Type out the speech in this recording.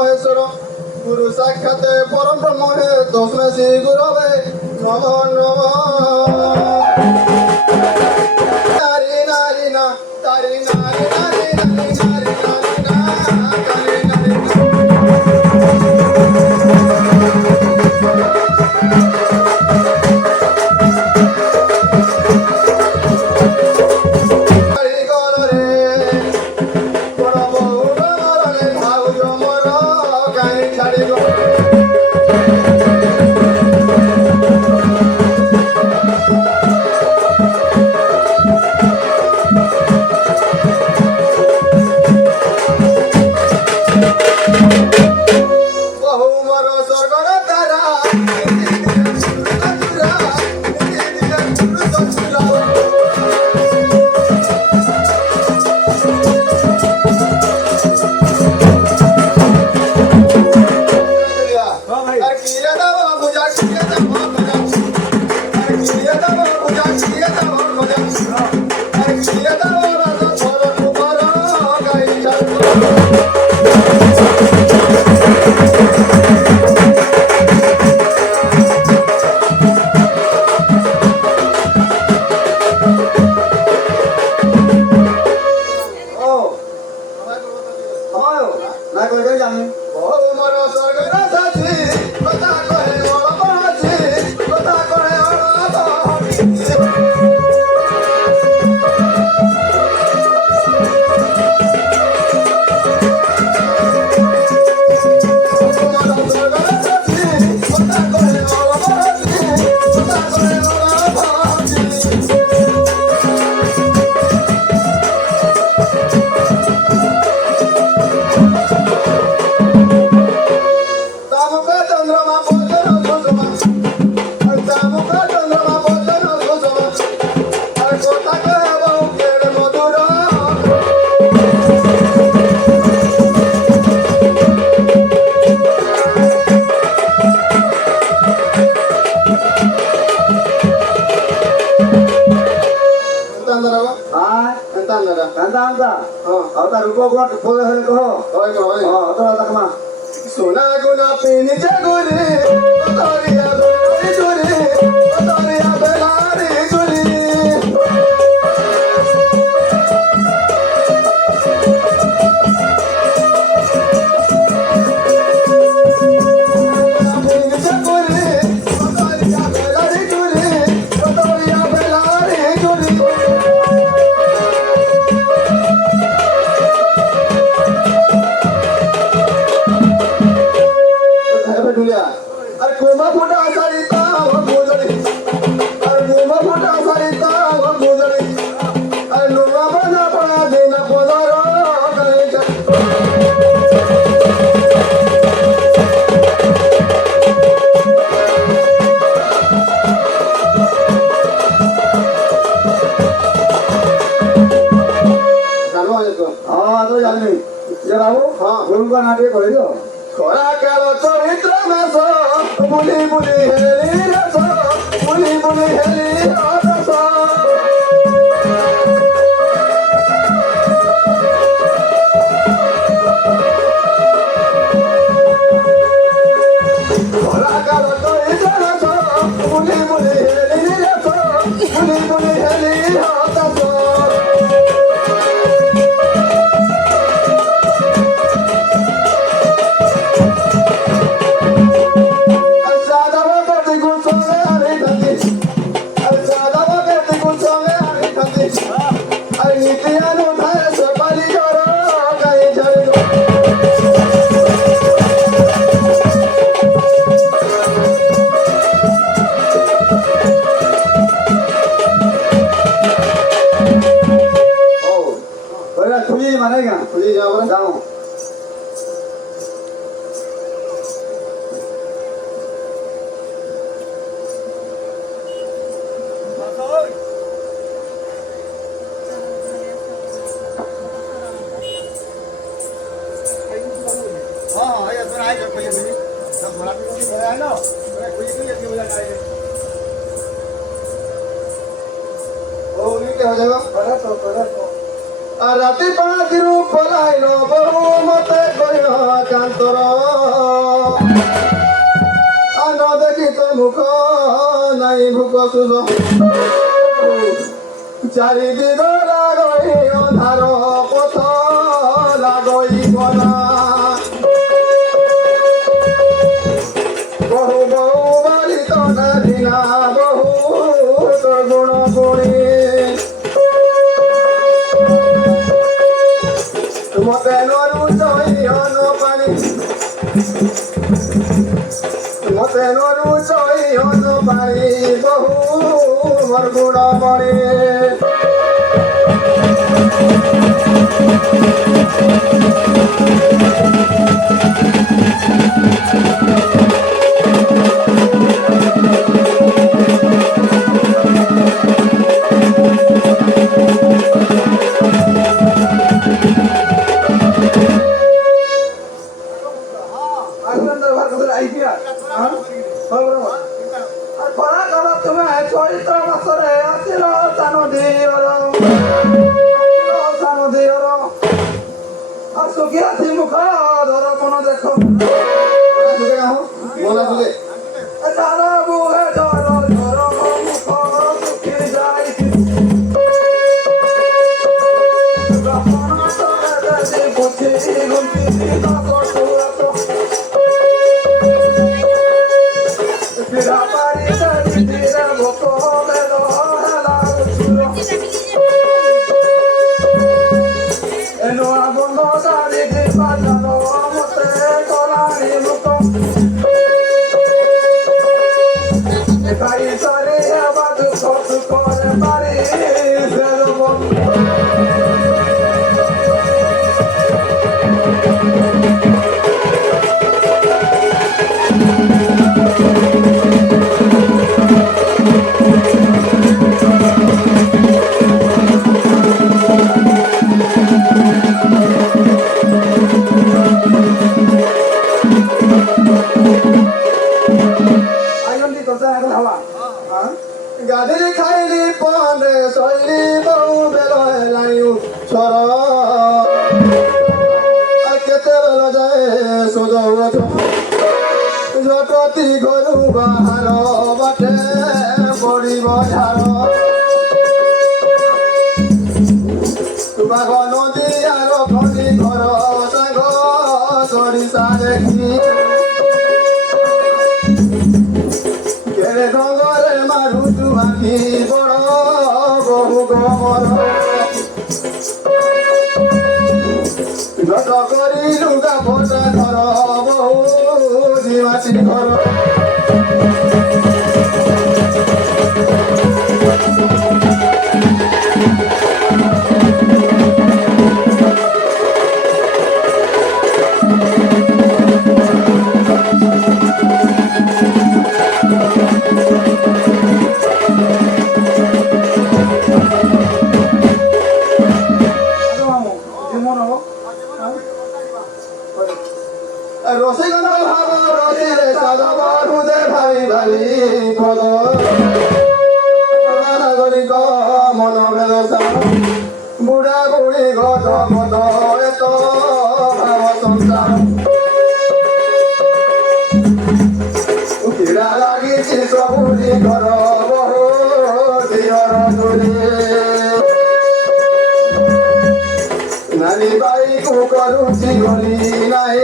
মহেশ্বর গুরু সাক্ষাৎ পরম ব্রহ্ম হে তস্মৈ শ্রী গুরবে নমঃ নমঃ। নারী নারী না তারি নারী নারী নারী নারী নারী না তারি নারী না। সোনা গুনা পিনি জগুরি তোরিয়া গোরি জুরি তোরিয়া বেলারি জুরি পিনি জগুরি তোরিয়া বেলারি জুরি তোরিয়া বেলারি জুরি। अरे गोमा फुटा सरिता वो गुजरी अरे गोमा फुटा सरिता वो गुजरी अरे लोगा बना पड़ा देना पोदारो करे जानो आज तो हाँ तो जानी ये बाबू हाँ गुरु का नाटक कर दो খরা কাল চরিত্র নাশ বুলি বুলি হেলি রস বুলি বুলি হেলি রস খরা কাল চরিত্র নাশ বুলি বুলি হেলি রস বুলি বুলি হেলি রস। खुली जाओ जाओ हाँ ये तो आई जब कोई भी जब बड़ा भी है ना कोई भी हो जाता है ओ नहीं क्या हो जाएगा बड़ा तो ରାତି ପାହାତିରୁ ପଲାଇନ ବହୁ ମତେ କହିଲ କାନ୍ତର ନ ଦେଖି ତ ମୁଖ ନାଇଁ ଭୁକ ସୁଧ ଚାରି ଦିଗ ଲାଗଇ ଅନ୍ଧାର ପଥ ଲାଗଇ ଗଲା বহু বহু বালিত নাধিনা বহুত গুণ গুণী মতে নরু চইন পানি মতে নরু চইন পানি বহু মোর গুণ বড়ে চৈত্র মাসরে আসিল সানদীয়র আসুকিয়াছি মুখ ধর কোন দেখ তার বুহে ধর ধর মুখ সুখী যাই বুঝি গুন্তি গাধি খাইলি পনে শৈলী বহু বেল হেলাইউ সর কেতে বেল যায় সুদৌছ ঝটতি ঘরু বাহার বাটে পড়িব ঝার বাঘ নদী আর খনি ঘর সাঙ্গ সরিষা দেখি কেড়ে ডঙ্গরে মারুছু আখি বড় বহু গমর যত করি লুগা ফোটা ধর বহু দিবাসী ঘর রসিকতা ভাব রসিলে সাধব হৃদয় ভাবি ভাবি পদ নাগরিক মন ভেদ বুড়া বুড়ি ঘট মদ এত ভাব সংসার কিরা লাগিছি ସବୁରି ঘর বহু দিয়র দূরে নানি বাই কু করুছি গলি নাই